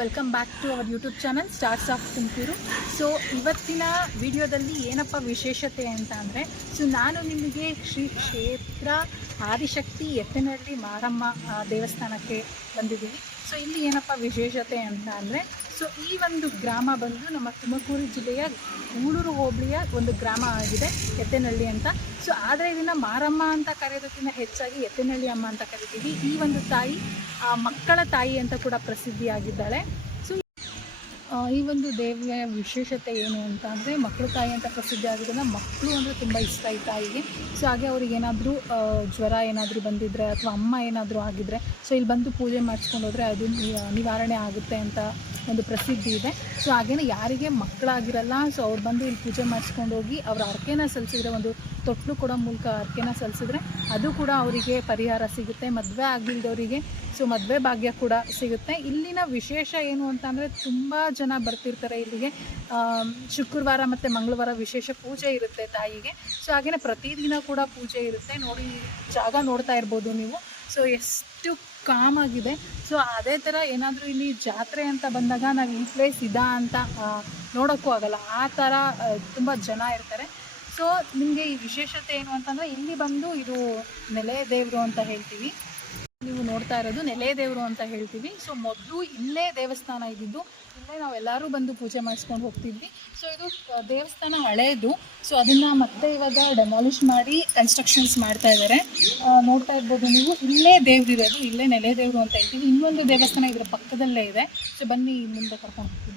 Welcome back to our YouTube channel starts of Tumakuru so ಇವತ್ತಿನ ವಿಡಿಯೋದಲ್ಲಿ ಏನಪ್ಪ ವಿಶೇಷತೆ ಅಂತ ಅಂದರೆ ಸೊ ನಾನು ನಿಮಗೆ ಶ್ರೀ ಕ್ಷೇತ್ರ ಆದಿಶಕ್ತಿ ಎತ್ತನಹಳ್ಳಿ ಮಾರಮ್ಮ ದೇವಸ್ಥಾನಕ್ಕೆ ಬಂದಿದ್ದೀವಿ. ಸೊ ಇಲ್ಲಿ ಏನಪ್ಪ ವಿಶೇಷತೆ ಅಂತ ಅಂದರೆ ಸೊ ಈ ಒಂದು ಗ್ರಾಮ ಬಂದು ನಮ್ಮ ತುಮಕೂರು ಜಿಲ್ಲೆಯ ಗೂಳೂರು ಹೋಬಳಿಯ ಒಂದು ಗ್ರಾಮ ಆಗಿದೆ, ಎತ್ತನಹಳ್ಳಿ ಅಂತ. ಸೊ ಆದರೆ ಇದನ್ನು ಮಾರಮ್ಮ ಅಂತ ಕರೆಯೋದಕ್ಕಿಂತ ಹೆಚ್ಚಾಗಿ ಎತ್ತನಹಳ್ಳಿ ಅಮ್ಮ ಅಂತ ಕರಿತೀವಿ. ಈ ಒಂದು ತಾಯಿ ಆ, ಮಕ್ಕಳ ತಾಯಿ ಅಂತ ಕೂಡ ಪ್ರಸಿದ್ಧಿಯಾಗಿದ್ದಾಳೆ. ಸೊ ಈ ಒಂದು ದೇವಿಯ ವಿಶೇಷತೆ ಏನು ಅಂತ ಅಂದರೆ ಮಕ್ಕಳ ತಾಯಿ ಅಂತ ಪ್ರಸಿದ್ಧಿ ಮಕ್ಕಳು ಅಂದರೆ ತುಂಬ ಇಷ್ಟ ಈ ತಾಯಿಗೆ. ಸೊ ಹಾಗೆ ಅವ್ರಿಗೆ ಏನಾದರೂ ಜ್ವರ ಏನಾದರೂ ಬಂದಿದ್ದರೆ ಅಥವಾ ಅಮ್ಮ ಏನಾದರೂ ಆಗಿದ್ದರೆ ಸೊ ಇಲ್ಲಿ ಬಂದು ಪೂಜೆ ಮಾಡಿಸ್ಕೊಂಡು ಹೋದರೆ ಅದು ನಿವಾರಣೆ ಆಗುತ್ತೆ ಅಂತ ಒಂದು ಪ್ರಸಿದ್ಧಿ ಇದೆ. ಸೊ ಹಾಗೇನೆ ಯಾರಿಗೆ ಮಕ್ಕಳಾಗಿರಲ್ಲ ಸೊ ಅವ್ರು ಬಂದು ಇಲ್ಲಿ ಪೂಜೆ ಮಾಡಿಸ್ಕೊಂಡು ಹೋಗಿ ಅವ್ರ ಅರ್ಕೆನ ಸಲ್ಲಿಸಿದ್ರೆ ಒಂದು ತೊಟ್ಲು ಕೊಡೋ ಮೂಲಕ ಅರ್ಕೆನ ಸಲ್ಲಿಸಿದ್ರೆ ಅದು ಕೂಡ ಅವರಿಗೆ ಪರಿಹಾರ ಸಿಗುತ್ತೆ. ಮದುವೆ ಆಗಿಲ್ದವರಿಗೆ ಸೊ ಮದುವೆ ಭಾಗ್ಯ ಕೂಡ ಸಿಗುತ್ತೆ. ಇಲ್ಲಿನ ವಿಶೇಷ ಏನು ಅಂತ ಅಂದರೆ, ತುಂಬ ಜನ ಬರ್ತಿರ್ತಾರೆ ಇಲ್ಲಿಗೆ. ಶುಕ್ರವಾರ ಮತ್ತು ಮಂಗಳವಾರ ವಿಶೇಷ ಪೂಜೆ ಇರುತ್ತೆ ತಾಯಿಗೆ. ಸೊ ಹಾಗೆಯೇ ಪ್ರತಿದಿನ ಕೂಡ ಪೂಜೆ ಇರುತ್ತೆ. ನೋಡಿ, ಜಾಗ ನೋಡ್ತಾ ಇರ್ಬೋದು ನೀವು. ಸೊ ಎಷ್ಟು ಕಾಮ್ ಆಗಿದೆ. ಸೊ ಅದೇ ಥರ ಏನಾದರೂ ಇಲ್ಲಿ ಜಾತ್ರೆ ಅಂತ ಬಂದಾಗ ನಾವು ಈ ಪ್ಲೇಸ್ ಇದಾ ಅಂತ ನೋಡೋಕ್ಕೂ ಆಗಲ್ಲ. ಆ ಥರ ತುಂಬ ಜನ ಇರ್ತಾರೆ. ಸೊ ನಿಮಗೆ ಈ ವಿಶೇಷತೆ ಏನು ಅಂತಂದರೆ ಇಲ್ಲಿ ಬಂದು ಇದು ನೆಲೆ ದೇವರು ಅಂತ ಹೇಳ್ತೀವಿ. ನೀವು ನೋಡ್ತಾ ಇರೋದು ನೆಲೆ ದೇವರು ಅಂತ ಹೇಳ್ತೀವಿ. ಸೊ ಮೊದಲು ಇಲ್ಲೇ ದೇವಸ್ಥಾನ ಇದ್ದಿದ್ದು ಇಲ್ಲೇ ನಾವೆಲ್ಲರೂ ಬಂದು ಪೂಜೆ ಮಾಡಿಸ್ಕೊಂಡು ಹೋಗ್ತಿದ್ವಿ. ಸೊ ಇದು ದೇವಸ್ಥಾನ ಹಳೆಯದು ಸೊ ಅದನ್ನ ಮತ್ತೆ ಇವಾಗ ಡೆಮಾಲಿಷ್ ಮಾಡಿ ಕನ್ಸ್ಟ್ರಕ್ಷನ್ಸ್ ಮಾಡ್ತಾ ಇದ್ದಾರೆ ನೋಡ್ತಾ ಇರ್ಬೋದು ನೀವು. ಇಲ್ಲೇ ದೇವ್ರು ಇರೋದು, ಇಲ್ಲೇ ನೆಲೆ ದೇವರು ಅಂತ ಹೇಳ್ತೀವಿ. ಇನ್ನೊಂದು ದೇವಸ್ಥಾನ ಇದರ ಪಕ್ಕದಲ್ಲೇ ಇದೆ. ಸೊ ಬನ್ನಿ ಮುಂದೆ ಕರ್ಕೊಂಡು ಹೋಗ್ತೀನಿ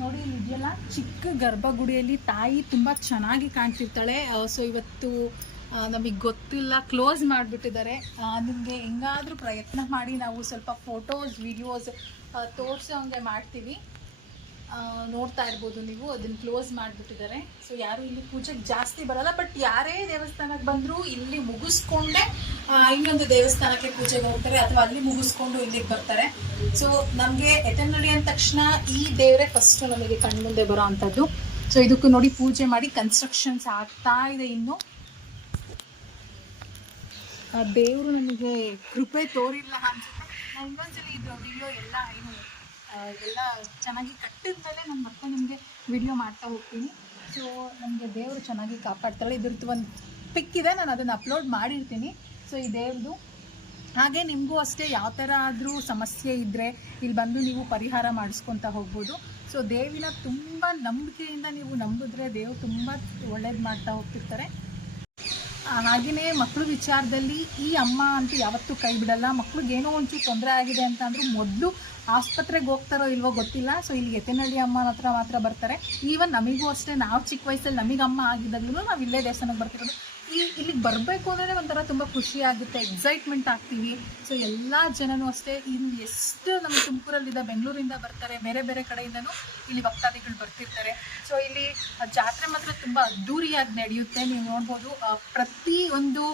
ನೋಡಿ ಇಲ್ಲಿ ಇದೆಯಲ್ಲ? ಚಿಕ್ಕ ಗರ್ಭಗುಡಿಯಲ್ಲಿ ತಾಯಿ ತುಂಬ ಚೆನ್ನಾಗಿ ಕಾಣ್ತಿರ್ತಾಳೆ. ಸೊ ಇವತ್ತು ನಮಗೆ ಗೊತ್ತಿಲ್ಲ. ಕ್ಲೋಸ್ ಮಾಡಿಬಿಟ್ಟಿದ್ದಾರೆ. ನಿಮಗೆ ಹೆಂಗಾದರೂ ಪ್ರಯತ್ನ ಮಾಡಿ ನಾವು ಸ್ವಲ್ಪ ಫೋಟೋಸ್ ವಿಡಿಯೋಸ್ ತೋರಿಸೋ ಹಂಗೆ ಮಾಡ್ತೀವಿ. ನೋಡ್ತಾ ಇರ್ಬೋದು ನೀವು, ಅದನ್ನ ಕ್ಲೋಸ್ ಮಾಡಿಬಿಟ್ಟಿದ್ದಾರೆ. ಸೊ ಯಾರು ಇಲ್ಲಿ ಪೂಜೆಗೆ ಜಾಸ್ತಿ ಬರಲ್ಲ ಬಟ್ ಯಾರೇ ದೇವಸ್ಥಾನಕ್ಕೆ ಬಂದರೂ ಇಲ್ಲಿ ಮುಗಿಸ್ಕೊಂಡೇ ಇನ್ನೊಂದು ದೇವಸ್ಥಾನಕ್ಕೆ ಪೂಜೆಗೆ ಹೋಗ್ತಾರೆ, ಅಥವಾ ಅಲ್ಲಿ ಮುಗಿಸ್ಕೊಂಡು ಇಲ್ಲಿಗೆ ಬರ್ತಾರೆ. ಸೊ ನಮಗೆ ಎತನಹಳ್ಳಿ ಅಂದ ತಕ್ಷಣ ಈ ದೇವರೇ ಫಸ್ಟ್ ನಮಗೆ ಕಣ್ಮುಂದೆ ಬರೋ ಅಂಥದ್ದು. ಸೊ ಇದಕ್ಕೂ ನೋಡಿ ಪೂಜೆ ಮಾಡಿ ಕನ್ಸ್ಟ್ರಕ್ಷನ್ಸ್ ಆಗ್ತಾ ಇದೆ ಇನ್ನು. ದೇವರು ನನಗೆ ಕೃಪೆ ತೋರಿಲ್ಲ ಅನ್ಸುತ್ತೆ. ನಾನು ಇನ್ನೊಂದ್ಸಲಿ ಇದು ವಿಡಿಯೋ ಎಲ್ಲ ಏನು ಎಲ್ಲ ಚೆನ್ನಾಗಿ ಕಟ್ಟಿದ್ಮೇಲೆ ನಾನು ಮತ್ತೆ ನಿಮಗೆ ವಿಡಿಯೋ ಮಾಡ್ತಾ ಹೋಗ್ತೀನಿ. ಸೊ ನನಗೆ ದೇವರು ಚೆನ್ನಾಗಿ ಕಾಪಾಡ್ತಾಳೆ. ಇದ್ರದ್ದು ಒಂದು ಪಿಕ್ ಇದೆ, ನಾನು ಅದನ್ನು ಅಪ್ಲೋಡ್ ಮಾಡಿರ್ತೀನಿ. ಸೊ ಈ ದೇವ್ರದ್ದು ಹಾಗೆ ನಿಮಗೂ ಅಷ್ಟೇ ಯಾವ ಥರ ಆದರೂ ಸಮಸ್ಯೆ ಇದ್ದರೆ ಇಲ್ಲಿ ಬಂದು ನೀವು ಪರಿಹಾರ ಮಾಡಿಸ್ಕೊತಾ ಹೋಗ್ಬೋದು. ಸೊ ದೇವಿನ ತುಂಬ ನಂಬಿಕೆಯಿಂದ ನೀವು ನಂಬಿದ್ರೆ ದೇವ್ರು ತುಂಬ ಒಳ್ಳೇದು ಮಾಡ್ತಾ ಹೋಗ್ತಿರ್ತಾರೆ. ಹಾಗೆಯೇ ಮಕ್ಕಳ ವಿಚಾರದಲ್ಲಿ ಈ ಅಮ್ಮ ಅಂತೂ ಯಾವತ್ತೂ ಕೈ ಬಿಡಲ್ಲ. ಮಕ್ಳಿಗೆ ಏನೋ ಒಂಚೂರು ತೊಂದರೆ ಆಗಿದೆ ಅಂತ ಅಂದ್ರೂ ಮೊದಲು ಆಸ್ಪತ್ರೆಗೆ ಹೋಗ್ತಾರೋ ಇಲ್ವೋ ಗೊತ್ತಿಲ್ಲ. ಸೊ ಇಲ್ಲಿ ಎತ್ತನಹಳ್ಳಿ ಅಮ್ಮನ ಹತ್ರ ಮಾತ್ರ ಬರ್ತಾರೆ. ಈವನ್ ನಮಗೂ ಅಷ್ಟೇ, ನಾವು ಚಿಕ್ಕ ವಯಸ್ಸಲ್ಲಿ ನಮಗೆ ಅಮ್ಮ ಆಗಿದ್ದಾಗಲೂ ನಾವು ಇಲ್ಲೇ ದೇವಸ್ಥಾನಕ್ಕೆ ಬರ್ತಿರೋದು. ಈ ಇಲ್ಲಿಗೆ ಬರಬೇಕು ಅಂದರೆ ಒಂಥರ ತುಂಬ ಖುಷಿ ಆಗುತ್ತೆ ಎಕ್ಸೈಟ್ಮೆಂಟ್ ಆಗ್ತೀವಿ. ಸೊ ಎಲ್ಲ ಜನನೂ ಅಷ್ಟೇ ಇಲ್ಲಿ ಎಷ್ಟು ನಮ್ಮ ತುಮಕೂರಲ್ಲಿದ್ದ ಬೆಂಗಳೂರಿಂದ ಬರ್ತಾರೆ, ಬೇರೆ ಬೇರೆ ಕಡೆಯಿಂದನೂ ಇಲ್ಲಿ ಭಕ್ತಾದಿಗಳು ಬರ್ತಿರ್ತಾರೆ. ಸೊ ಇಲ್ಲಿ ಜಾತ್ರೆ ಮಾತ್ರ ತುಂಬ ಅದ್ಧೂರಿಯಾಗಿ ನಡೆಯುತ್ತೆ. ನೀವು ನೋಡ್ಬೋದು ಪ್ರತಿ ಒಂದು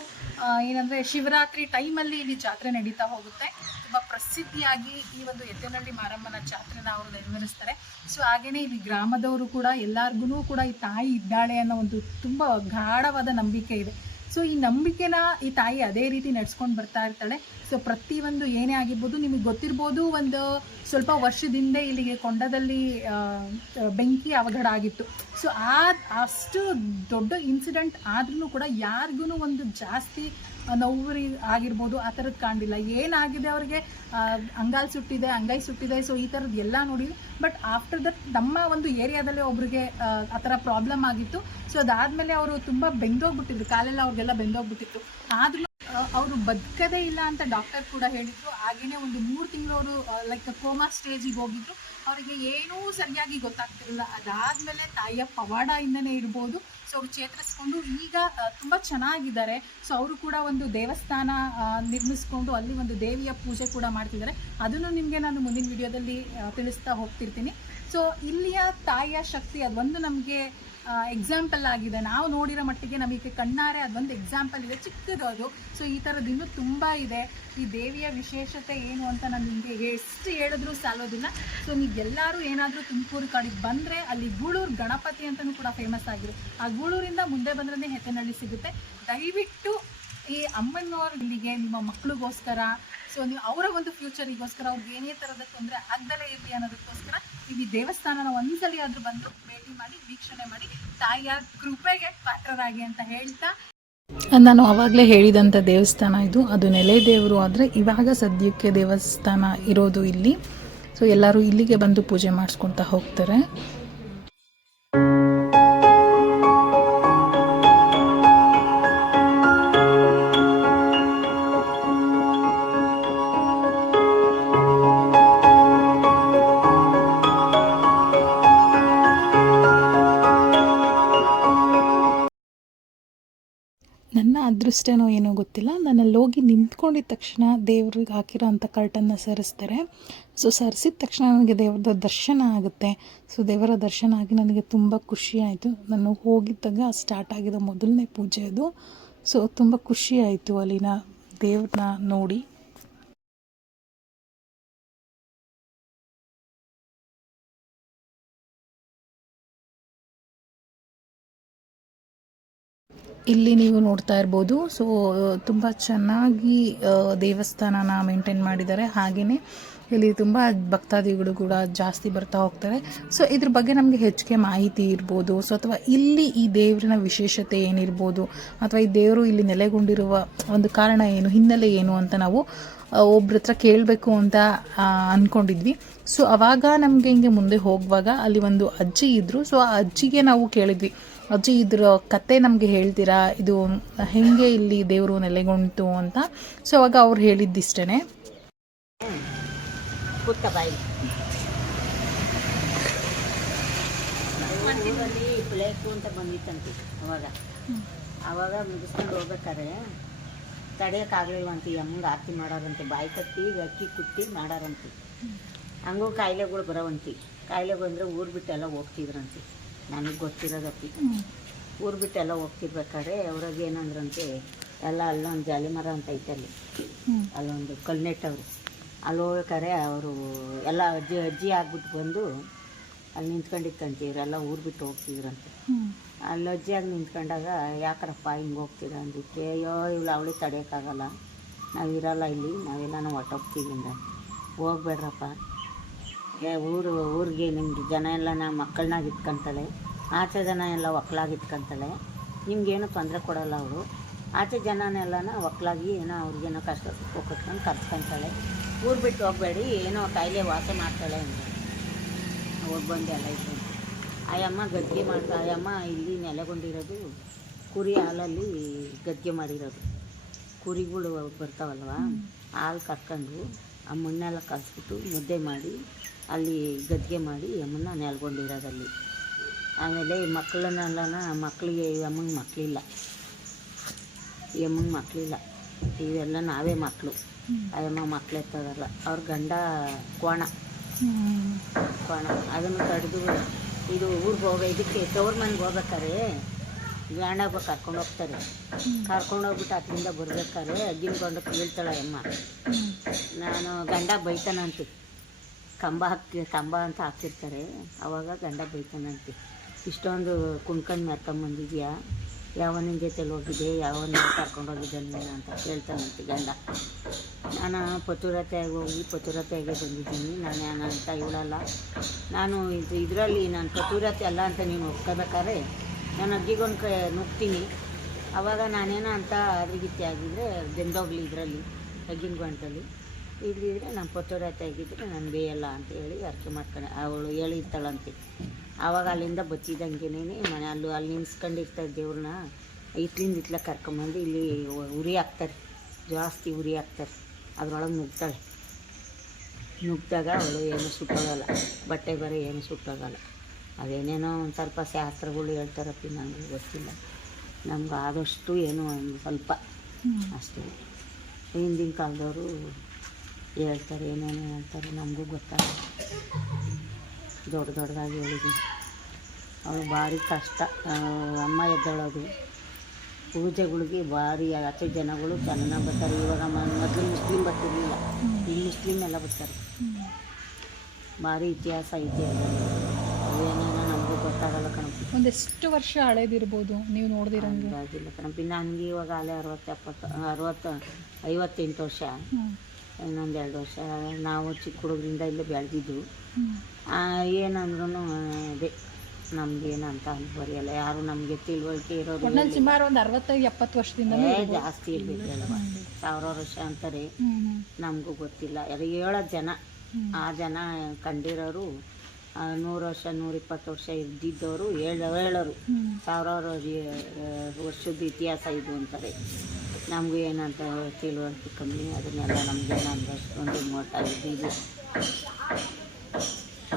ಏನಂದ್ರೆ ಶಿವರಾತ್ರಿ ಟೈಮಲ್ಲಿ ಇಲ್ಲಿ ಜಾತ್ರೆ ನಡೀತಾ ಹೋಗುತ್ತೆ. ತುಂಬ ಪ್ರಸಿದ್ಧಿಯಾಗಿ ಈ ಒಂದು ಎತ್ತನಹಳ್ಳಿ ಮಾರಮ್ಮನ ಜಾತ್ರೆನ ಅವರು ನೆರವೇರಿಸ್ತಾರೆ. ಸೊ ಹಾಗೇನೇ ಇಲ್ಲಿ ಗ್ರಾಮದವರು ಕೂಡ ಎಲ್ಲಾರ್ಗು ಕೂಡ ಈ ತಾಯಿ ಇದ್ದಾಳೆ ಅನ್ನೋ ಒಂದು ತುಂಬ ಗಾಢವಾದ ನಂಬಿಕೆ ಇದೆ. ಸೊ ಈ ನಂಬಿಕೆನ ಈ ತಾಯಿ ಅದೇ ರೀತಿ ನಡ್ಸ್ಕೊಂಡು ಬರ್ತಾ ಇರ್ತಾಳೆ. ಸೊ ಪ್ರತಿಯೊಂದು ಏನೇ ಆಗಿರ್ಬೋದು ನಿಮಗೆ ಗೊತ್ತಿರ್ಬೋದು ಒಂದು ಸ್ವಲ್ಪ ವರ್ಷದಿಂದ ಇಲ್ಲಿಗೆ ಕೊಂಡದಲ್ಲಿ ಬೆಂಕಿ ಅವಘಡ ಆಗಿತ್ತು. ಸೊ ಆ, ಅಷ್ಟು ದೊಡ್ಡ ಇನ್ಸಿಡೆಂಟ್ ಆದ್ರೂ ಕೂಡ ಯಾರಿಗೂ ಒಂದು ಜಾಸ್ತಿ ನೋವು ಆಗಿರ್ಬೋದು ಆ ಥರದ್ದು ಕಾಣಲಿಲ್ಲ. ಏನಾಗಿದೆ ಅವ್ರಿಗೆ? ಅಂಗಾಲ್ ಸುಟ್ಟಿದೆ ಅಂಗೈ ಸುಟ್ಟಿದೆ ಸೊ ಈ ಥರದ್ದು ಎಲ್ಲ ನೋಡಿದ್ವಿ ಬಟ್ ಆಫ್ಟರ್ ದಟ್ ನಮ್ಮ ಒಂದು ಏರಿಯಾದಲ್ಲೇ ಒಬ್ರಿಗೆ ಆ, ಆ ಥರ ಪ್ರಾಬ್ಲಮ್ ಆಗಿತ್ತು. ಸೊ ಅದಾದಮೇಲೆ ಅವರು ತುಂಬ ಬೆಂದೋಗ್ಬಿಟ್ಟಿದ್ರು. ಕಾಲೆಲ್ಲ ಅವ್ರಿಗೆಲ್ಲ ಬೆಂದೋಗ್ಬಿಟ್ಟಿತ್ತು. ಆದರೂ ಅವರು ಬದುಕದೇ ಇಲ್ಲ ಅಂತ ಡಾಕ್ಟರ್ ಕೂಡ ಹೇಳಿದ್ರು. ಹಾಗೇನೆ ಒಂದು ಮೂರು ತಿಂಗಳು ಅವರು ಲೈಕ್ ಕೋಮಾ ಸ್ಟೇಜಿಗೆ ಹೋಗಿದ್ರು. ಅವರಿಗೆ ಏನೂ ಸರಿಯಾಗಿ ಗೊತ್ತಾಗ್ತಿರಲಿಲ್ಲ ಅದಾದಮೇಲೆ ತಾಯಿಯ ಪವಾಡದಿಂದನೇ ಇರ್ಬೋದು. ಸೊ, ಅವ್ರು ಚೇತರಿಸ್ಕೊಂಡು ಈಗ ತುಂಬ ಚೆನ್ನಾಗಿದ್ದಾರೆ. ಸೊ, ಅವರು ಕೂಡ ಒಂದು ದೇವಸ್ಥಾನ ನಿರ್ಮಿಸ್ಕೊಂಡು ಅಲ್ಲಿ ಒಂದು ದೇವಿಯ ಪೂಜೆ ಕೂಡ ಮಾಡ್ತಿದ್ದಾರೆ. ಅದನ್ನು ನಿಮಗೆ ನಾನು ಮುಂದಿನ ವಿಡಿಯೋದಲ್ಲಿ ತಿಳಿಸ್ತಾ ಹೋಗ್ತಿರ್ತೀನಿ. ಸೊ, ಇಲ್ಲಿಯ ತಾಯಿಯ ಶಕ್ತಿ ಅದೊಂದು ನಮಗೆ ಎಕ್ಸಾಂಪಲ್ ಆಗಿದೆ. ನಾವು ನೋಡಿರೋ ಮಟ್ಟಿಗೆ ನಮಗೆ ಕಣ್ಣಾರೆ ಅದೊಂದು ಎಕ್ಸಾಂಪಲ್ ಇದೆ. ಚಿಕ್ಕದು ಅದು. ಸೊ ಈ ಥರದ್ದು ಇನ್ನೂ ತುಂಬ ಇದೆ. ಈ ದೇವಿಯ ವಿಶೇಷತೆ ಏನು ಅಂತ ನಾನು ನಿಮಗೆ ಎಷ್ಟು ಹೇಳಿದ್ರೂ ಸಾಲೋದಿಲ್ಲ. ಸೊ ನೀವೆಲ್ಲರೂ ಏನಾದರೂ ತುಮಕೂರು ಕಡೆಗೆ ಬಂದರೆ ಅಲ್ಲಿ ಗೂಳೂರು ಗಣಪತಿ ಅಂತಲೂ ಕೂಡ ಫೇಮಸ್ ಆಗಿದೆ ಆ ಗೂಳೂರಿಂದ ಮುಂದೆ ಬಂದ್ರೆ ಹೆತ್ತನಳ್ಳಿ ಸಿಗುತ್ತೆ. ದಯವಿಟ್ಟು ಈ ಅಮ್ಮನವ್ರ ಇಲ್ಲಿಗೆ ನಿಮ್ಮ ಮಕ್ಕಳಿಗೋಸ್ಕರ ಸೊ ನೀವು ಅವರ ಒಂದು ಫ್ಯೂಚರಿಗೋಸ್ಕರ ಅವ್ರಿಗೆ ಏನೇ ಥರದ ತೊಂದರೆ ಆಗ್ದಲೇ ಇರಲಿ ಅನ್ನೋದಕ್ಕೋಸ್ಕರ ಈ ದೇವಸ್ಥಾನನ ಒಂದ್ಸಲಿ ಆದ್ರೂ ಬಂದು ಭೇಟಿ ಮಾಡಿ, ವೀಕ್ಷಣೆ ಮಾಡಿ, ತಾಯಿಯ ಕೃಪೆಗೆ ಪಾತ್ರರಾಗಿ ಅಂತ ಹೇಳ್ತಾ. ನಾನು ಆವಾಗಲೇ ಹೇಳಿದಂಥ ದೇವಸ್ಥಾನ ಇದು. ಅದು ನೆಲೆ ದೇವರು ಆದರೆ ಇವಾಗ ಸದ್ಯಕ್ಕೆ ದೇವಸ್ಥಾನ ಇರೋದು ಇಲ್ಲಿ. ಸೊ ಎಲ್ಲರೂ ಇಲ್ಲಿಗೆ ಬಂದು ಪೂಜೆ ಮಾಡಿಸ್ಕೊತಾ ಹೋಗ್ತಾರೆ. ಅದೃಷ್ಟನೋ ಏನೋ ಗೊತ್ತಿಲ್ಲ. ನಾನು ಹೋಗಿ ನಿಂತ್ಕೊಂಡಿದ್ದ ತಕ್ಷಣ ದೇವ್ರಿಗೆ ಹಾಕಿರೋ ಅಂಥ ಕರ್ಟನ್ನ ಸರಿಸ್ತಾರೆ. ಸೊ, ಸರಿಸಿದ ತಕ್ಷಣ ನನಗೆ ದೇವ್ರದ ದರ್ಶನ ಆಗುತ್ತೆ. ಸೊ, ದೇವರ ದರ್ಶನ ಆಗಿ ನನಗೆ ತುಂಬ ಖುಷಿ ಆಯಿತು. ನಾನು ಹೋಗಿದ್ದಾಗ ಸ್ಟಾರ್ಟ್ ಆಗಿದ ಮೊದಲನೇ ಪೂಜೆ ಅದು. ಸೊ, ತುಂಬ ಖುಷಿ ಆಯಿತು ಅಲ್ಲಿನ ದೇವ್ರನ್ನ ನೋಡಿ. ಇಲ್ಲಿ ನೀವು ನೋಡ್ತಾ ಇರ್ಬೋದು. ಸೊ ತುಂಬ ಚೆನ್ನಾಗಿ ದೇವಸ್ಥಾನನ ಮೇಂಟೈನ್ ಮಾಡಿದ್ದಾರೆ. ಹಾಗೆಯೇ ಇಲ್ಲಿ ತುಂಬ ಭಕ್ತಾದಿಗಳು ಕೂಡ ಜಾಸ್ತಿ ಬರ್ತಾ ಹೋಗ್ತಾರೆ. ಸೊ ಇದ್ರ ಬಗ್ಗೆ ನಮಗೆ ಹೆಚ್ಚಿಗೆ ಮಾಹಿತಿ ಇರ್ಬೋದು. ಸೊ ಅಥವಾ ಇಲ್ಲಿ ಈ ದೇವರಿನ ವಿಶೇಷತೆ ಏನಿರ್ಬೋದು? ಅಥವಾ ಈ ದೇವರು ಇಲ್ಲಿ ನೆಲೆಗೊಂಡಿರುವ ಒಂದು ಕಾರಣ ಏನು, ಹಿನ್ನೆಲೆ ಏನು ಅಂತ ನಾವು ಒಬ್ರ ಹತ್ರ ಕೇಳಬೇಕು ಅಂತ ಅಂದ್ಕೊಂಡಿದ್ವಿ ಸೊ ಅವಾಗ ನಮಗೆ ಹಿಂಗೆ ಮುಂದೆ ಹೋಗುವಾಗ ಅಲ್ಲಿ ಒಂದು ಅಜ್ಜಿ ಇದ್ದರು ಸೊ ಆ ಅಜ್ಜಿಗೆ ನಾವು ಕೇಳಿದ್ವಿ. ಅಜ್ಜಿ, ಇದ್ರ ಕತೆ ನಮಗೆ ಹೇಳ್ತೀರಾ? ಇದು ಹೆಂಗೆ ಇಲ್ಲಿ ದೇವರು ನೆಲೆಗೊಂಡಿತು ಅಂತ. ಸೊ ಅವಾಗ ಅವ್ರು ಹೇಳಿದ್ದಿಷ್ಟೇ ಅಂತ ಬಂದಿತ್ತಂತೆ ಅವಾಗ. ಅವಾಗ ಮುಗಿಸ್ಕೊಂಡು ಹೋಗ್ಬೇಕಾದ್ರೆ ತಡೆಯೋಕ್ಕಾಗಲಿಲ್ವಂತೆ ಹೆಂಗೆ ಆರತಿ ಮಾಡೋರಂತೆ, ಬಾಯಿ ಕಟ್ಟಿ, ಅಕ್ಕಿ ಕುಟ್ಟಿ ಮಾಡೋರಂತೆ. ಹಂಗೂ ಕಾಯಿಲೆಗಳು ಬರೋವಂತೆ. ಕಾಯಿಲೆ ಬಂದರೆ ಊರು ಬಿಟ್ಟೆಲ್ಲ ಹೋಗ್ತಿದ್ರಂತೆ. ನನಗೆ ಗೊತ್ತಿರೋದಪ್ಪಿ ಊರು ಬಿಟ್ಟೆಲ್ಲ ಹೋಗ್ತಿರ್ಬೇಕಾದ್ರೆ ಅವ್ರಿಗೆ ಏನಂದ್ರಂತೆ ಎಲ್ಲ ಅಲ್ಲೊಂದು ಜಾಲಿ ಮರ ಅಂತ ಐತೆ ಅಲ್ಲಿ ಅಲ್ಲೊಂದು ಕಲ್ನೆಟ್ಟವ್ರು ಅಲ್ಲಿ ಹೋಗ್ಬೇಕಾದ್ರೆ ಅವರು ಎಲ್ಲ ಅಜ್ಜಿ ಅಜ್ಜಿ ಆಗ್ಬಿಟ್ಟು ಬಂದು ಅಲ್ಲಿ ನಿಂತ್ಕೊಂಡಿತ್ತಂತೆ ಇವರೆಲ್ಲ ಊರು ಬಿಟ್ಟು ಹೋಗ್ತಿದ್ರಂತೆ. ಅಲ್ಲಿ ಅಜ್ಜಿಯಾಗಿ ನಿಂತ್ಕೊಂಡಾಗ ಯಾಕರಪ್ಪ ಹಿಂಗೆ ಹೋಗ್ತೀರ ಅಂದಿಕ್ಕೆ ಅಯ್ಯೋ ಇವಳು ಅವಳಿ ತಡೆಯೋಕ್ಕಾಗಲ್ಲ ನಾವು ಇರಲ್ಲ ಇಲ್ಲಿ ನಾವೆಲ್ಲ ನಾವು ಹೊಟ್ಟೋಗ್ತೀವಿ ಹೋಗ್ಬೇಡ್ರಪ್ಪ. ಊರು, ಊರಿಗೆ ನಿಮ್ಗೆ ಜನ ಎಲ್ಲ ನಾ ಮಕ್ಕಳನ್ನಾಗಿ ಇಟ್ಕೊಂತಾಳೆ ಆಚೆ ಜನ ಎಲ್ಲ ಒಕ್ಕಲಾಗಿ ಇಟ್ಕೊಂತಾಳೆ ನಿಮಗೇನು ತೊಂದರೆ ಕೊಡೋಲ್ಲ ಅವರು. ಆಚೆ ಜನನೆಲ್ಲನ ಒಕ್ಕಲಾಗಿ ಏನೋ ಅವ್ರಿಗೇನೋ ಕಷ್ಟ ಕೊಟ್ಕೊಂಡು ಕರ್ಸ್ಕೊಂತಾಳೆ. ಊರು ಬಿಟ್ಟು ಹೋಗಬೇಡಿ, ಏನೋ ಕಾಯಿಲೆ ವಾಸ ಮಾಡ್ತಾಳೆ ಅಂತ. ಹೋಗಿ ಬಂದು ಎಲ್ಲ ಇತ್ತು ಆಯಮ್ಮ ಗದ್ಗೆ ಮಾಡ್ತಾ, ಆಯಮ್ಮ ಇಲ್ಲಿ ನೆಲೆಗೊಂಡಿರೋದು ಕುರಿ ಹಾಲಲ್ಲಿ ಗದ್ಗೆ ಮಾಡಿರೋದು. ಕುರಿಗಳು ಬರ್ತಾವಲ್ವ? ಹಾಲು ಕರ್ಕೊಂಡು ಆ ಮಣ್ಣೆಲ್ಲ ಕಲಿಸ್ಬಿಟ್ಟು ಮುದ್ದೆ ಮಾಡಿ ಅಲ್ಲಿ ಗದ್ದಿಗೆ ಮಾಡಿ ಅಮ್ಮನ್ನ ನೆಲ್ಕೊಂಡಿರೋದಲ್ಲಿ ಆಮೇಲೆ ಈ ಮಕ್ಕಳನ್ನೆಲ್ಲನ ಮಕ್ಕಳಿಗೆ ಅಮ್ಮಂಗೆ ಮಕ್ಕಳಿಲ್ಲ ಅಮ್ಮಂಗೆ ಮಕ್ಕಳಿಲ್ಲ ಇವೆಲ್ಲ ನಾವೇ ಮಕ್ಕಳು ಅಯ್ಯಮ್ಮ ಮಕ್ಳು ಎತ್ತದಲ್ಲ ಅವ್ರ ಗಂಡ ಕೋಣ ಕೋಣ ಅದನ್ನು ಕಡಿದು ಇದು ಊರಿಗೆ ಹೋಗ ಇದಕ್ಕೆ ತವ್ರ ಮನೆಗೆ ಹೋಗ್ಬೇಕಾರೆ? ವ್ಯಾಣ ಕರ್ಕೊಂಡು ಹೋಗ್ತಾರೆ. ಕರ್ಕೊಂಡು ಹೋಗ್ಬಿಟ್ಟು ಅದರಿಂದ ಬರ್ಬೇಕಾದ್ರೆ ಅಗ್ಗಿನ ಗೊಂಡಕ್ಕೆ ಕೇಳ್ತಾಳೆ ಅಮ್ಮ, ನಾನು ಗಂಡ ಬೈತಾನಂತೆ. ಕಂಬ ಹಾಕಿ ಕಂಬ ಅಂತ ಹಾಕ್ತಿರ್ತಾರೆ ಅವಾಗ ಗಂಡ ಬೈತಾನಂತೆ. ಇಷ್ಟೊಂದು ಕುಣ್ಕಂಡು ಮರ್ಕೊಂಬಂದಿದ್ಯಾ ಯಾವನಿನ ಜೊತೆಲಿ ಹೋಗಿದೆ ಯಾವನ ಕರ್ಕೊಂಡು ಹೋಗಿದ್ದೆ ನೀನು? ಅಂತ ಕೇಳ್ತಾನಂತೆ ಗಂಡ. ನಾನು ಪತುರತೆಯಾಗಿ ಹೋಗಿ ಪತುರತೆಯಾಗೆ ಬಂದಿದ್ದೀನಿ. ನಾನು ಏನಂತ ಇವಳಲ್ಲ ನಾನು ಇದು ಇದರಲ್ಲಿ ನಾನು ಪತುರತೆ ಅಲ್ಲ ಅಂತ ನೀನು ಒಪ್ಕೋಬೇಕಾದ್ರೆ ನಾನು ಅಜ್ಜಿಗೊಂದು ಕ ನುಗ್ತೀನಿ. ಅವಾಗ ನಾನೇನೋ ಅಂತ ಅದ್ರಿಗಿತ್ತಿ ಆಗಿದ್ರೆ ಬೆಂದೋಗ್ಲಿ ಇದರಲ್ಲಿ ಅಜ್ಜಿನ ಗಂಟಲ್ಲಿ ಇಲ್ಲಿದ್ರೆ ನಾನು ಪತುರತೆ ತೆಗಿದ್ರೆ ನಾನು ಬೇಯಲ್ಲ ಅಂತ ಹೇಳಿ ಅರ್ಕೆ ಮಾಡ್ಕೊಂಡೆ. ಅವಳು ಹೇಳಿರ್ತಾಳಂತೆ. ಆವಾಗ ಅಲ್ಲಿಂದ ಬತ್ತಿದಂಗೆನೇ ಮನೆ ಅಲ್ಲೂ ಅಲ್ಲಿ ನಿನ್ಸ್ಕೊಂಡಿರ್ತಾರೆ ದೇವ್ರನ್ನ ಇತ್ತಲಿಂದ ಇತ್ತಲ ಕರ್ಕೊಂಬಂದು ಇಲ್ಲಿ ಉರಿ ಹಾಕ್ತಾರೆ. ಜಾಸ್ತಿ ಉರಿ ಹಾಕ್ತಾರೆ. ಅದರೊಳಗೆ ನುಗ್ತಾಳೆ. ನುಗ್ದಾಗ ಅವಳು ಏನು ಸುಟ್ಟೋಗಲ್ಲ. ಬಟ್ಟೆ ಬರೋ ಏನು ಸುಟ್ಟೋಗಲ್ಲ. ಅದೇನೇನೋ ಒಂದು ಸ್ವಲ್ಪ ಶಾಸ್ತ್ರಗಳು ಹೇಳ್ತಾರಪ್ಪಿ ನನಗೆ ಗೊತ್ತಿಲ್ಲ. ನಮ್ಗೆ ಆದಷ್ಟು ಏನೋ ಒಂದು ಸ್ವಲ್ಪ ಅಷ್ಟೇ. ಹಿಂದಿನ ಕಾಲದವರು ಹೇಳ್ತಾರೆ ಏನೇನೋ ಹೇಳ್ತಾರೆ ನಮಗೂ ಗೊತ್ತಾಗಲ್ಲ. ದೊಡ್ಡ ದೊಡ್ಡದಾಗಿ ಹೇಳಿದ್ದೀನಿ ಅವಳು ಭಾರಿ ಕಷ್ಟ. ಅಮ್ಮ ಎದ್ದೊಳೋದು. ಪೂಜೆಗಳಿಗೆ ಭಾರಿ ಆಚೆ ಜನಗಳು ಚೆನ್ನಾಗಿ ಬರ್ತಾರೆ. ಇವಾಗ ಮೊದಲು ಮುಸ್ಲಿಂ ಬರ್ತಿರ್ಲಿಲ್ಲ. ಈ ಮುಸ್ಲಿಂ ಎಲ್ಲ ಬರ್ತಾರೆ. ಭಾರಿ ಇತಿಹಾಸ ಐತೆ ಅದರಲ್ಲಿ ಅದೇನೇನೋ ನಮಗೂ ಗೊತ್ತಾಗಲ್ಲ ಕಣಪ್ಪ. ಒಂದೆಷ್ಟು ವರ್ಷ ಹಳೇದಿರ್ಬೋದು ನೀವು ನೋಡ್ದಿರಂಗೆ ಅಂದಾಜಿಲ್ಲ ಕಣಪ್ಪ. ನನಗೆ ಇವಾಗ ಅಲ್ಲೇ ಅರವತ್ತು ಎಪ್ಪತ್ತು ಅರವತ್ತು ಐವತ್ತೆಂಟು ವರ್ಷ. ಇನ್ನೊಂದು ಎರಡು ವರ್ಷ. ನಾವು ಚಿಕ್ಕ ಹುಡುಗರಿಂದ ಇಲ್ಲೇ ಬೆಳೆದಿದ್ದು. ಏನಂದ್ರೂ ಅದೇ. ನಮ್ಗೇನು ಅಂತ ಬರೆಯಲ್ಲ. ಯಾರು ನಮಗೆ ತಿಳುವಳಿಕೆ ಇರೋದು ಸುಮಾರು ಒಂದು ಅರವತ್ತೈದು ಎಪ್ಪತ್ತು ವರ್ಷದಿಂದ ಏ, ಜಾಸ್ತಿ ಇರ್ಬೇಕು ಹೇಳುವ ಸಾವಿರಾರು ವರ್ಷ ಅಂತಾರೆ. ನಮಗೂ ಗೊತ್ತಿಲ್ಲ. ಅದು ಏಳು ಜನ. ಆ ಜನ ಕಂಡಿರೋರು ನೂರು ವರ್ಷ ನೂರಿಪ್ಪತ್ತು ವರ್ಷ ಇದ್ದಿದ್ದವರು ಹೇಳ ಹೇಳೋರು. ಸಾವಿರಾರು ವರ್ಷದ ಇತಿಹಾಸ ಇದು ಅಂತಾರೆ. ನಮಗೂ ಏನಂತ ತಿಳುವಳಿಕೆ ಕಮ್ಮಿ ಅದನ್ನೆಲ್ಲ ನಮಗೆ ನಮ್ಗೆ ಅಷ್ಟೊಂದು ಮೋಟ ಇದ್ದಿದ್ದು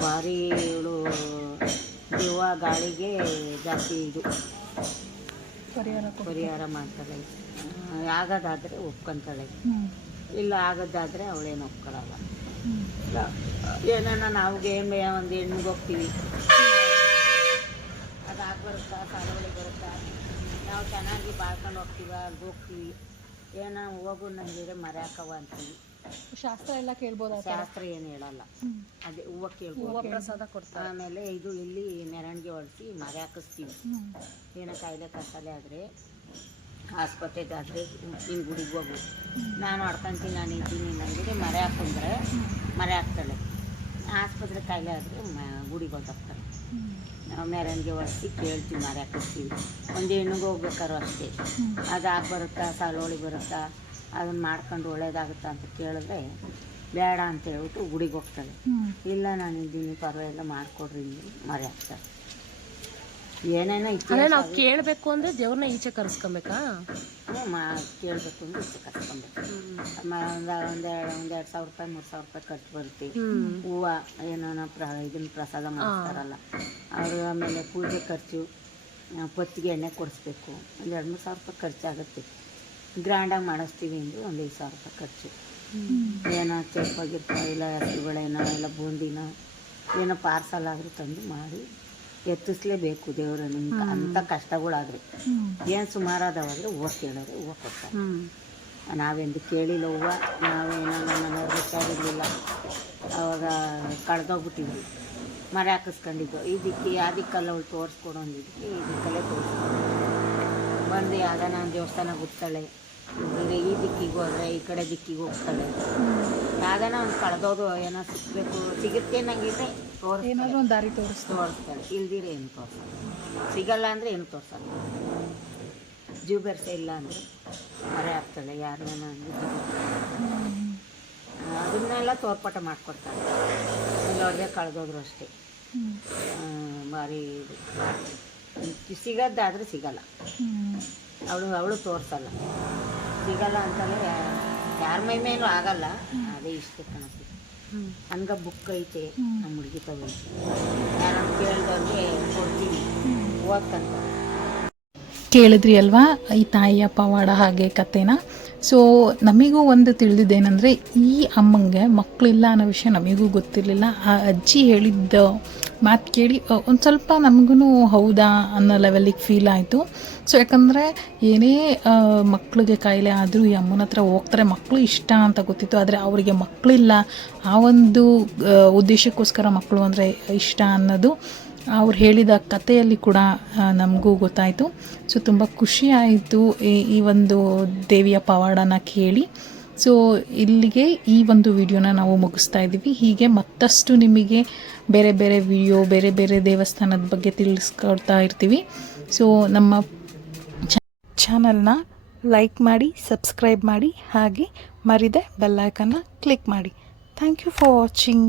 ಭಾರಿ ಇವಳು ಯುವ ಗಾಳಿಗೆ ಜಾಸ್ತಿ ಇದು. ಪರಿಹಾರ. ಪರಿಹಾರ ಮಾಡ್ತಾಳೆ ಆಗೋದಾದರೆ ಒಪ್ಕೊಂತಾಳೆ. ಇಲ್ಲ ಆಗೋದಾದರೆ ಅವಳೇನು ಒಪ್ಕೊಳ್ಳಲ್ಲ ಏನಾನ ನಾವು ಗೇಮ್ ಒಂದು ಹೆಣ್ಣಿಗೆ ಹೋಗ್ತೀವಿ? ಅದಾಗಿ ಬರುತ್ತಾ ಸಾಲವಳಿ ಬರುತ್ತಾ? ನಾವು ಚೆನ್ನಾಗಿ ಬಾಳ್ಕೊಂಡು ಹೋಗ್ತೀವ? ಅಲ್ಲಿ ಹೋಗ್ತೀವಿ. ಏನೋ ಹೋಗು ನಂಗೆ ಮರ್ಯಾಕವ ಅಂತೀವಿ. ಶಾಸ್ತ್ರ ಎಲ್ಲ ಕೇಳ್ಬೋದು ಶಾಸ್ತ್ರ ಏನು ಹೇಳಲ್ಲ. ಅದೇ ಹೂವು ಕೇಳ್ಬೋದು. ಪ್ರಸಾದ ಕೊಡ್ತಾರೆ. ಆಮೇಲೆ ಇದು ಇಲ್ಲಿ ಮೆರವಣಿಗೆ ಹೊಡಿಸಿ ಮರೆ ಹಾಕಿಸ್ತೀವಿ. ಏನೋ ಕಾಯಿಲೆ ಕಸಾಲೆ ಆದರೆ. ಆಸ್ಪತ್ರೆಗಾದರೆ ನಿನ್ನ ಗುಡಿಗೆ ಹೋಗು. ನಾನು ಹೊಡ್ಕೊಂತೀನಿ ನಾನು ಇದ್ದೀನಿ ನನಗೆ ಮರೆ ಹಾಕೊಂಡ್ರೆ ಮರೆ ಹಾಕ್ತಾಳೆ. ಆಸ್ಪತ್ರೆ ಕಾಯಿಲೆ ಆದರೆ ಗುಡಿಗೆ ಹೋಗ್ತಾರೆ. ನಾವು ಮೆರವಣಿಗೆ ಹೊಡಿಸಿ ಕೇಳ್ತೀವಿ, ಮರೆ ಹಾಕಿಸ್ತೀವಿ ಒಂದು ಹೆಣ್ಣಿಗೆ ಹೋಗ್ಬೇಕಾದ್ರು ಅಷ್ಟೇ. ಅದಾಗಿ ಬರುತ್ತಾ ಸಾಲೋಳಿ ಬರುತ್ತಾ? ಅದನ್ನು ಮಾಡ್ಕೊಂಡು ಒಳ್ಳೇದಾಗುತ್ತಾ ಅಂತ ಕೇಳಿದ್ರೆ ಬೇಡ ಅಂತ ಹೇಳ್ಬಿಟ್ಟು ಗುಡಿಗೆ ಹೋಗ್ತಾಳೆ. ಇಲ್ಲ ನಾನು ಇದ್ದೀನಿ ಪರವಾಗಿಲ್ಲ, ಮಾಡಿಕೊಡ್ರಿ, ಮರೆ ಹಾಕ್ತಾರೆ ಏನೇನೋ ಅದೇ ಇತಿಹಾಸ ನಾವು ಕೇಳಬೇಕು ಅಂದ್ರೆ ದೇವ್ರನ್ನ ಈಚೆ ಕರ್ಸ್ಕೊಬೇಕಾ? ಕೇಳಬೇಕು ಅಂದ್ರೆ ಈಚೆ ಕರ್ಸ್ಕೊಬೇಕು. ಒಂದು ಒಂದೆರಡು ಒಂದೆರಡು ಸಾವಿರ ರೂಪಾಯಿ ಮೂರು ಸಾವಿರ ರೂಪಾಯಿ ಖರ್ಚು ಬರುತ್ತೆ. ಹೂವು ಏನೋ ಪ್ರ ಇದನ್ನ ಪ್ರಸಾದ ಮಾಡ್ತಾರಲ್ಲ ಅವರು ಆಮೇಲೆ ಪೂಜೆ ಖರ್ಚು ಪತ್ತಿಗೆ ಎಣ್ಣೆ ಕೊಡಿಸ್ಬೇಕು. ಒಂದು ಎರಡು ಮೂರು ಸಾವಿರ ರೂಪಾಯಿ ಖರ್ಚಾಗುತ್ತೆ ಗ್ರ್ಯಾಂಡಾಗಿ ಮಾಡಿಸ್ತೀವಿ ಅಂದರೆ ಒಂದು ಐದು ಸಾವಿರ ರೂಪಾಯಿ ಖರ್ಚು. ಏನೋ ಚೆಪ್ಪಾಗಿರ್ತಾವ ಇಲ್ಲ ಹಸಿರುಗಳೇನೋ ಇಲ್ಲ ಬೂಂದಿನೋ ಏನೋ ಪಾರ್ಸಲ್ ಆದರೂ ತಂದು ಮಾಡಿ ಎತ್ತಿಸ್ಲೇಬೇಕು ದೇವರು ನಿಮ್ಗೆ ಅಂಥ ಕಷ್ಟಗಳಾದ್ರೆ. ಏನು ಸುಮಾರು ಅದಾವಾದ್ರೆ ಹೂವು ಕೇಳೋರು ಹೂವು ಕೊಡ್ತಾರೆ. ನಾವೆಂದು ಕೇಳಿಲ್ಲ ಹೂವು ನಾವೇನೋ ನಮ್ಮ ಮನೆಯವ್ರು ಹುಷಾರಿರ್ಲಿಲ್ಲ ಅವಾಗ ಕಳೆದೋಗ್ಬಿಟ್ಟಿದ್ವಿ. ಮರ ಹಾಕಿಸ್ಕೊಂಡಿದ್ದು. ಇದಕ್ಕೆ ದಿಕ್ಕಿ ಆ ದಿಕ್ಕಲ್ಲ ಅವಳು ತೋರಿಸ್ಕೊಡು ಅಂದಿದ್ದಕ್ಕೆ ಈ ತೋರಿಸ್ಕೊಂಡು ಬಂದು ಯಾವ್ದಾನ ಒಂದು ದೇವಸ್ಥಾನ ಗುತ್ತಾಳೆ ಅಂದರೆ ಈ ದಿಕ್ಕಿಗೆ ಹೋದ್ರೆ ಈ ಕಡೆ ದಿಕ್ಕಿಗೆ ಹೋಗ್ತಾಳೆ. ಯಾವ್ದಾನ ಒಂದು ಕಳೆದೋದು ಏನೋ ಸಿಗಬೇಕು. ಸಿಗುತ್ತೆ ನಂಗಿದ್ರೆ ಏನಾದ್ರು ಒಂದು ದಾರಿ ತೋರಿಸ್ತಾಳೆ ಇಲ್ದಿರ ಏನು ತೋರಿಸಲ್ಲ. ಸಿಗಲ್ಲ ಅಂದರೆ ಏನು ತೋರಿಸಲ್ಲ. ಜೀವ ಬೆರೆಸೆ ಇಲ್ಲ ಅಂದರೆ ಮರೆ ಆಗ್ತಲ್ಲ ಯಾರು ಅದನ್ನೆಲ್ಲ ತೋರ್ಪಾಟ ಮಾಡಿಕೊಡ್ತಾಳೆ ನೋಡಿದ್ರೆ ಕಳೆದೋದ್ರು ಅಷ್ಟೇ. ಭಾರಿ ಇದು. ಸಿಗೋದಾದ್ರೆ ಸಿಗಲ್ಲ. ಅವಳು ಅವಳು ತೋರಿಸಲ್ಲ. ಸಿಗಲ್ಲ ಅಂತಂದರೆ ಯಾರ ಮೈ ಮೇಲೂ ಆಗಲ್ಲ. ಅದೇ ಇಷ್ಟ ಕಾಣುತ್ತೆ ಹಂಗ ಬುಕ್ ಐತೆ ನಮ್ಮ ಹುಡುಗಿ ತಗೊಂಡು. ಯಾರು ಕೇಳ್ದವ್ರಿಗೆ ಕೊಡ್ತೀನಿ. ಓದ್ಕಂತ ಕೇಳಿದ್ರಿ ಅಲ್ವಾ? ಈ ತಾಯಿಯ ಪವಾಡ ಹಾಗೆ ಕಥೆನ? ಸೊ ನಮಗೂ ಒಂದು ತಿಳಿದಿದ್ದೇನೆಂದರೆ, ಈ ಅಮ್ಮಂಗೆ ಮಕ್ಕಳಿಲ್ಲ ಅನ್ನೋ ವಿಷಯ ನಮಗೂ ಗೊತ್ತಿರಲಿಲ್ಲ. ಆ ಅಜ್ಜಿ ಹೇಳಿದ್ದ ಮಾತು ಕೇಳಿ ಒಂದು ಸ್ವಲ್ಪ ನಮಗೂ ಹೌದಾ ಅನ್ನೋ ಲೆವೆಲಿಗೆ ಫೀಲ್ ಆಯಿತು. ಸೊ ಯಾಕಂದರೆ ಏನೇ ಮಕ್ಕಳಿಗೆ ಕಾಯಿಲೆ ಆದರೂ ಈ ಅಮ್ಮನ ಹತ್ರ ಹೋಗ್ತಾರೆ ಮಕ್ಕಳು ಇಷ್ಟ ಅಂತ ಗೊತ್ತಿತ್ತು. ಆದರೆ ಅವರಿಗೆ ಮಕ್ಕಳಿಲ್ಲ ಆ ಒಂದು ಉದ್ದೇಶಕ್ಕೋಸ್ಕರ ಮಕ್ಕಳು ಅಂದರೆ ಇಷ್ಟ ಅನ್ನೋದು ಅವ್ರು ಹೇಳಿದ ಕಥೆಯಲ್ಲಿ ಕೂಡ ನಮಗೂ ಗೊತ್ತಾಯಿತು. ಸೊ ತುಂಬ ಖುಷಿ ಆಯಿತು ಈ ಒಂದು ದೇವಿಯ ಪವಾಡನ ಕೇಳಿ. ಸೊ ಇಲ್ಲಿಗೆ ಈ ಒಂದು ವಿಡಿಯೋನ ನಾವು ಮುಗಿಸ್ತಾ ಇದ್ದೀವಿ. ಹೀಗೆ ಮತ್ತಷ್ಟು ನಿಮಗೆ ಬೇರೆ ಬೇರೆ ವಿಡಿಯೋ, ಬೇರೆ ಬೇರೆ ದೇವಸ್ಥಾನದ ಬಗ್ಗೆ ತಿಳಿಸ್ಕೊಡ್ತಾ ಇರ್ತೀವಿ. ಸೊ ನಮ್ಮ ಚಾನಲ್ನ ಲೈಕ್ ಮಾಡಿ, ಸಬ್ಸ್ಕ್ರೈಬ್ ಮಾಡಿ, ಹಾಗೆ ಮರಿದೆ ಬೆಲ್ಲೈಕನ್ನ ಕ್ಲಿಕ್ ಮಾಡಿ. Thank you for watching